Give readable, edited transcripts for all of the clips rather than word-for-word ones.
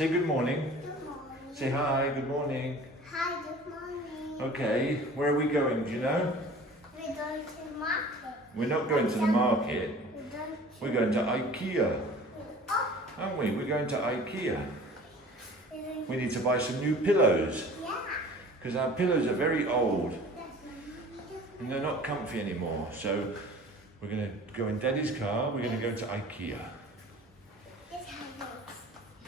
Say good morning. Good morning. Say hi, good morning. Hi, good morning. Okay, where are we going, do you know? We're going to the market. We're not going to the market. We're going to... We're going to Ikea, Oh, aren't we? We're going to Ikea. we're going We need to buy some new pillows Yeah. because our pillows are very old That's my... and they're not comfy anymore. So we're going to go in Daddy's car. We're going to go to Ikea. It's how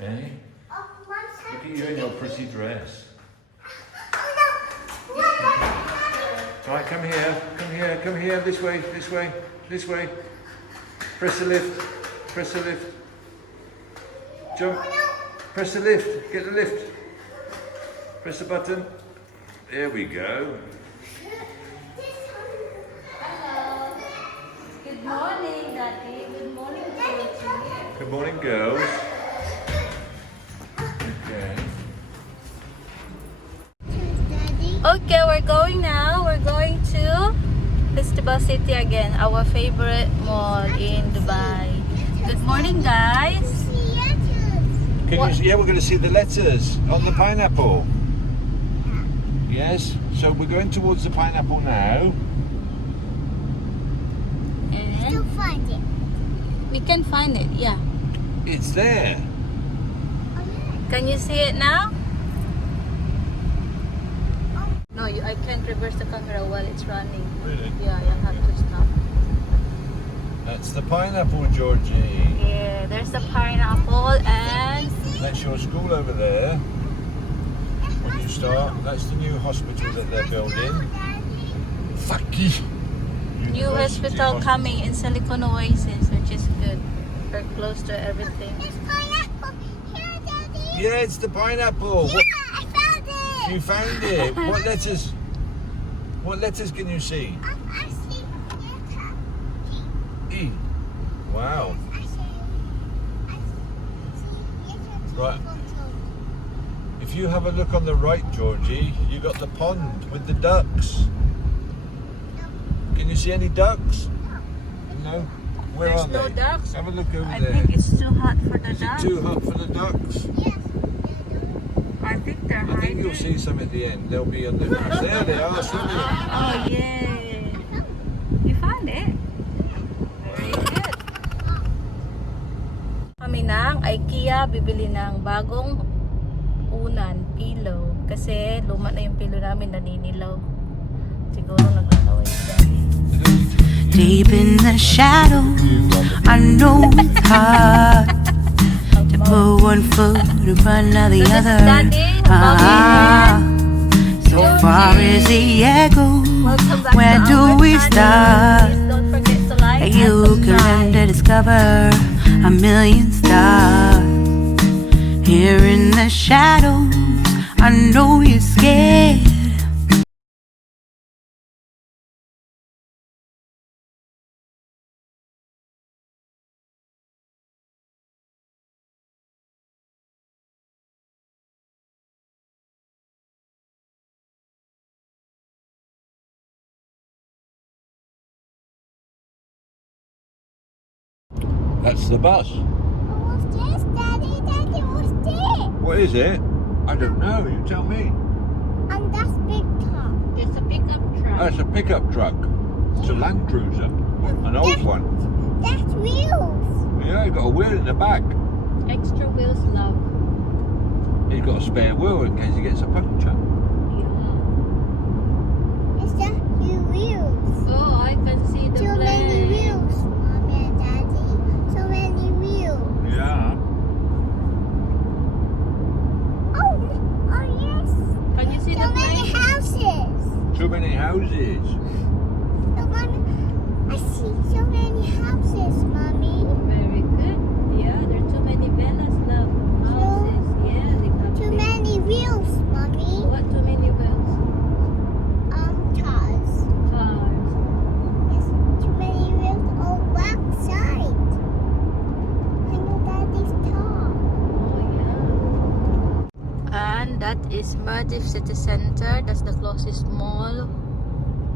it is. Eh? Oh, Mom's Look at you in your pretty dress. Oh, no. What? Right, come here, come here, come here. This way, this way, this way. Press the lift. Press the lift. Jump. Press the lift. Get the lift. Press the button. There we go. Hello. Good morning, Daddy. Good morning, Georjess. Good morning, girls. Okay. Daddy. Okay, we're going now. We're going to Festival City again, our favorite mall in Dubai. Good morning, guys. See you too. Can What? you, yeah, we're going to see the letters on the pineapple. Yes. So we're going towards the pineapple now. Still And find it. we can find it, yeah. It's there. Oh, yeah. Can you see it now? No, I can't reverse the camera while it's running. Really? Yeah, you have to stop. That's the pineapple, Georgie. Yeah, there's the pineapple and That's your school over there. When you start, that's the new hospital that they're building. Fuck you. new hospital coming in Silicon Oasis, which is good. We're close to everything. There's pineapple here, Daddy. Yeah, it's the pineapple. Yeah, I found it. You found it. What letters? What letters can you see? I see letter. E. Wow. I see letter. Right. If you have a look on the right, Georgie, you got the pond with the ducks. Can you see any ducks? No. Where There's are no they? ducks. Have a look over I there. think it's too hot for the Is it ducks. too hot for the ducks? Yes. I think they're I think hiding. you'll see some at the end. They'll be on the grass. There they are, swimming. Oh, yay. You found it? Very good. Kami ng Ikea bibili ng bagong Unan pillow. Kasi luma na yung pillow namin, naninilaw. Siguro naglalaway siya. Deep in the shadows, I know it's hard to put one foot in front of the So this is other. Daddy, Mommy, So far as the echo, welcome back where to do our we channel. start? Please don't forget to like and You can learn subscribe. to discover a million stars. Here in the shadows, I know you're scared. That's the bus. What's this, Daddy? Daddy, what's this? What is it? I don't know. You tell me. And that's big truck. It's a pickup truck. That's a pickup truck. It's a Land Cruiser. An old one. That's wheels. Yeah, you got a wheel in the back. Extra wheels, love. He's got a spare wheel in case he gets a puncture. Yeah. It's just few wheels. Oh, I can see the Too many plane. wheels, Mommy and Daddy. So many wheels. Yeah. Oh yes. Can you see So the many plane? houses. Too many houses. So Mommy, I see so many houses, Mommy. Very good. Yeah, there are too many villas, love. Houses. Yeah, they got Too big. many wheels, Mommy. What too many wheels? Cars. Cars. Yes, too many wheels on back side. I know Daddy's car. Oh, yeah. And that is Maldives City Center. That's the closest mall.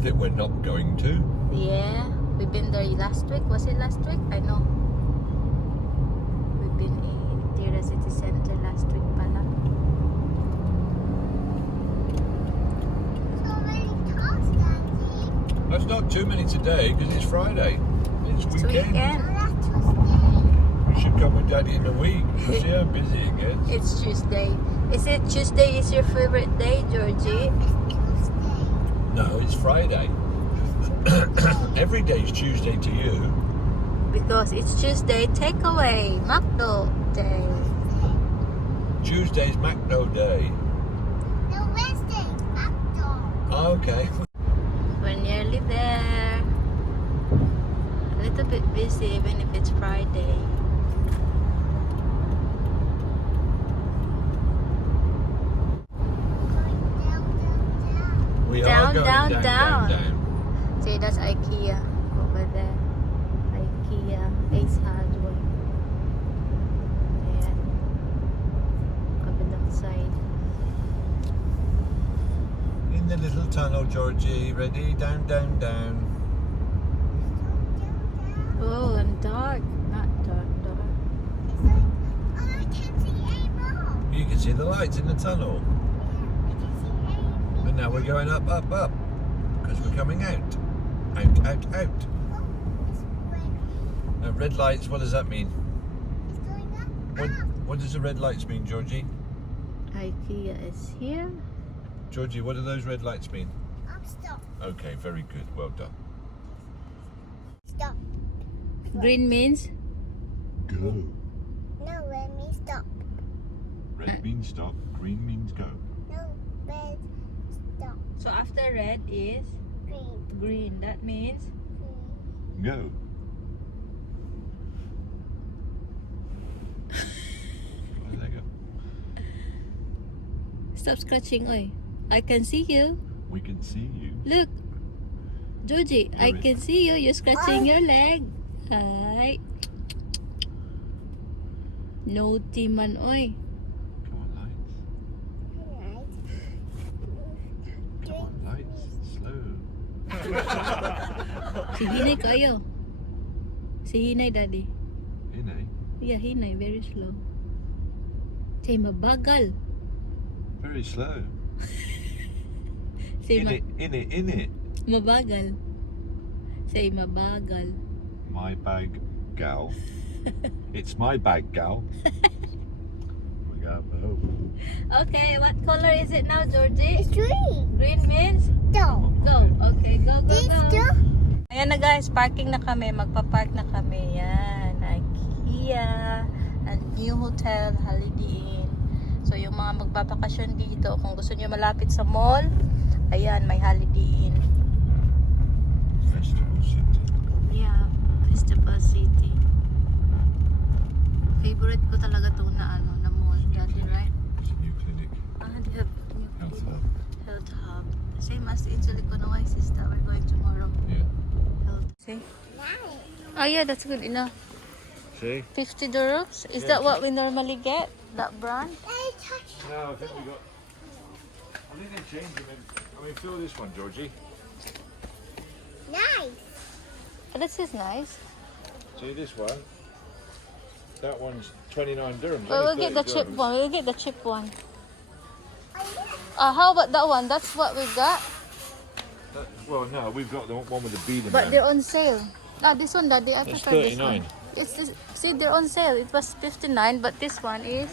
That we're not going to. Yeah, we've been there last week. Was it last week? I know. We've been in city center last week pala. So many cars, Daddy. That's not too many today because it's Friday. It's It's weekend. weekend. Oh, that's Tuesday. You should come with Daddy in a week. See how busy it gets. It's Tuesday. Is it Tuesday is your favorite day, Georgie? It's Tuesday. No, it's Friday. Every day's Tuesday to you. Because it's Tuesday takeaway, McDo day. Tuesday's McDo day. No, Wednesday. Outdoor. Okay. We're nearly there. A little bit busy even if it's Friday. Going down, down, down. We Down, are going down, down, down. down, down. See, that's Ikea over there. Ikea, Ace Hardware. Ayan. Kabilang side. In the little tunnel, Georgie. Ready? Down, down, down. Oh, and dark. Not dark, dark. It's like, oh, I can't see anymore. You can see the lights in the tunnel. I can see anything. And now we're going up, up, up. Because we're coming out. Out, out, out. Oh, it's red. Red lights, what does that mean? It's going up. What does the red lights mean, Georgie? Ikea is here. Georgie, what do those red lights mean? Up, stop. Okay, very good. Well done. Stop. Green means Go. No, red means stop. Red means stop. Green means go. No, red, stop. so after red is Green, green. That means green. Go. There you go. stop scratching, oi. I can see you. We can see you. Look, Georgie, I Sorry. can see you. You're scratching your leg. Ay. Naughty man, oi. Come on, lights. Alright. Come on, lights. Slow. Si Hinay kayo. Si Hinay, Daddy. In eh? Yeah, Hinay, very slow. Say mabagal. Very slow. Say In it, in it, in it. mabagal. Say mabagal. My bag, gal. It's my bag, gal. We got home. Okay, what color is it now, Georgie? It's green. Green means Stop. go. Okay, go, go, This go. too. Ayan na guys, parking na kami. Magpa-park na kami. Yan, Ikea. And new hotel, Holiday Inn. So yung mga magbabakasyon dito, kung gusto nyo malapit sa mall, ayan, may Holiday Inn. Festival City. Yeah, Festival City. Favorite ko talaga to na ano, na mall. Daddy, right? It's a new clinic. They have new Health clinic. hub. Health hub. Same as in Siliconaway, sister. We're going tomorrow. Yeah. Health. See? Nice. Oh yeah, that's good enough. See? 50 dirhams? Is Yeah. that what we normally get? That brand? Hey, touch. No, I think we got. I think they changed them. I mean, feel this one, Georgie. Nice. Oh, this is nice. See this one? That one's 29 dirhams. Well, we'll only get the 30 cheap dirhams. one. We'll get the cheap one. Oh, yeah. How about that one? That's what we got. Well, no, we've got the one with the bead in But there. they're on sale. Ah, this one, Daddy. I That's prefer this 39. one. It's this, see, they're on sale. It was 59, but this one is...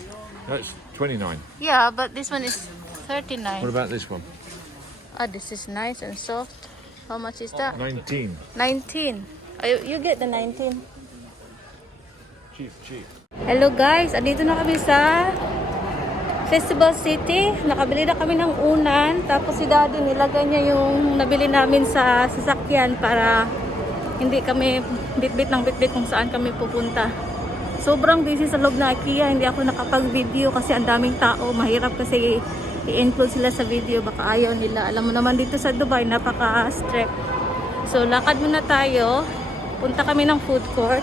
That's 29. Yeah, but this one is 39. What about this one? Ah, this is nice and soft. How much is that? 19. 19. You get the 19. Cheap, cheap. Hello guys, andito na kami sa Festival City. Nakabili na kami ng unan. Tapos si Daddy nilagay niya yung nabili namin sa sasakyan para hindi kami bit-bit ng bit-bit kung saan kami pupunta. Sobrang busy sa loob na Ikea. Hindi ako nakapag-video kasi ang daming tao. Mahirap kasi i-include sila sa video. Baka ayaw nila. Alam mo naman dito sa Dubai, napaka-strict. So lakad muna tayo. Punta kami ng food court.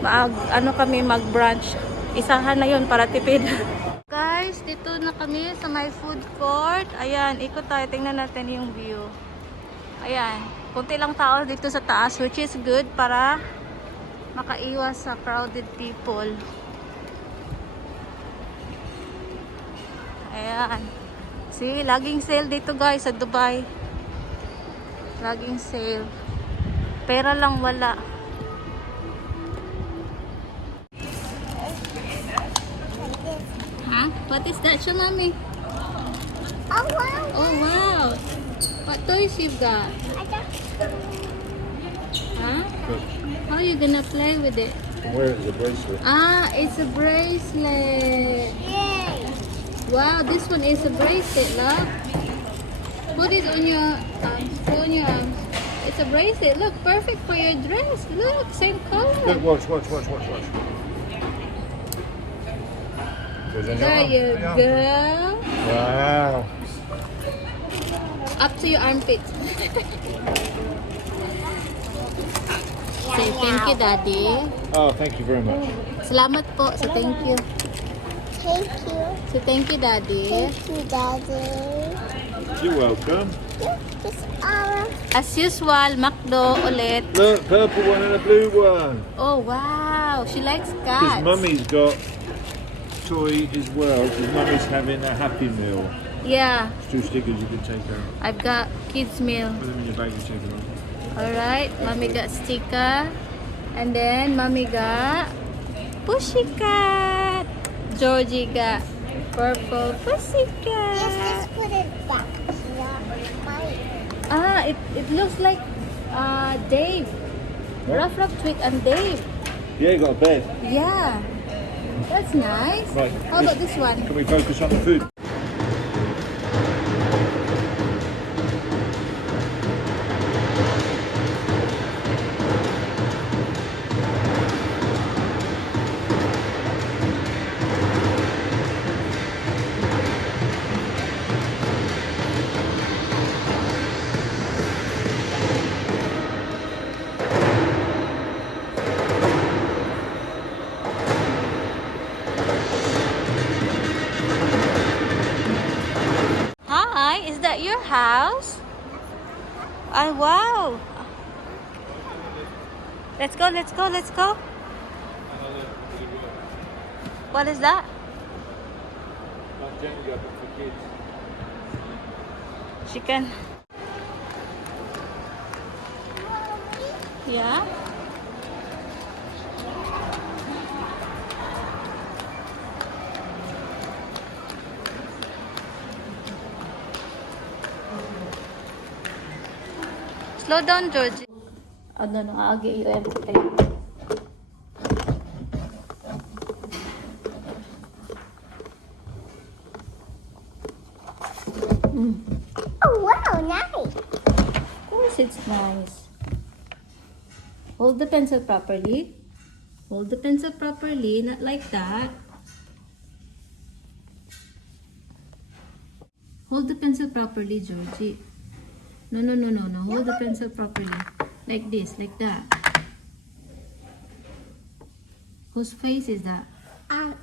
Mag-brunch. Isahan na yun para tipid. Guys, dito na kami sa my food court. Ayan, ikot tayo. Tingnan natin yung view. Ayan, kunti lang tao dito sa taas, which is good para makaiwas sa crowded people. Ayan. See, laging sale dito guys sa Dubai. Laging sale. Pera lang wala. Huh? What is that, Shamami? Oh wow! Oh wow! What toys you've got? Huh? How are you gonna play with it? Where is the bracelet? Ah, it's a bracelet. Yay! Wow, this one is a bracelet, love. Put it on your put on your arms. It's a bracelet. Look, perfect for your dress. Look, same color. Look, watch. There you go. Wow. Up to your armpit. Say thank you, Daddy. Oh, thank you very much. Salamat po sa thank you. Thank you. Say thank you, Daddy. Thank you, Daddy. You're welcome. Just our As usual, McDo ulit. Look, purple one and a blue one. Oh, wow. She likes Because cats. Mummy's got toy as well. Because Mummy's having a Happy Meal. Yeah, There's 2 stickers you can take out. I've got kids meal. Put them in your bag and take them off. Alright, Mommy got sticker. And then Mommy got pussycat. Georgie got purple pussycat. just put it back. Ah, it looks like Dave. What? Rough Twig and Dave. Yeah, you got a bed. Yeah. That's nice. Right. How about this one? Can we focus on the food? Hi, is that your house? Oh, wow. Let's go. What is that? Not Jenga, but for kids. Chicken. Yeah? Slow down, Georgie. Ano na, agi yung everything. Oh wow, nice. Of course it's nice. Hold the pencil properly. Hold the pencil properly, not like that. Hold the pencil properly, Georgie. No. Hold the pencil properly. Like this, like that. Whose face is that?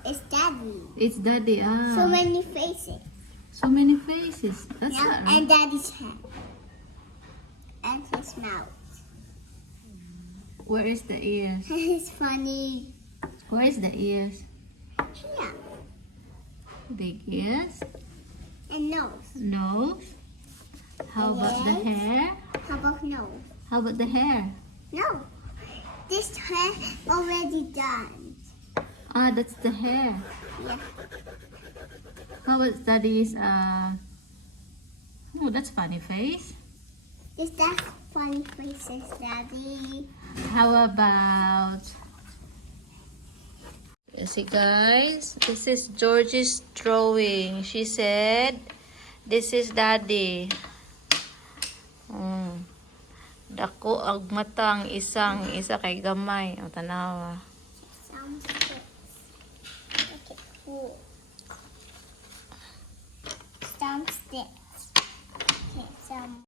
It's Daddy. It's Daddy. Ah. So many faces. So many faces. That's Yeah, not right. and Daddy's head. And his mouth. Where is the ears? It's funny. Where is the ears? Here. Big ears. And nose. Nose. How about the Yes. hair? How about nose? How about the hair? No. This hair already done. Ah, that's the hair. Yeah. How about Daddy's oh, that's funny face. Is that funny faces, Daddy? How about you see guys, this is George's drawing. She said this is Daddy. Dako ang matang isa kay gamay. O tanawa. Sounds good. Okay, cool. Sounds sticks. Okay, some.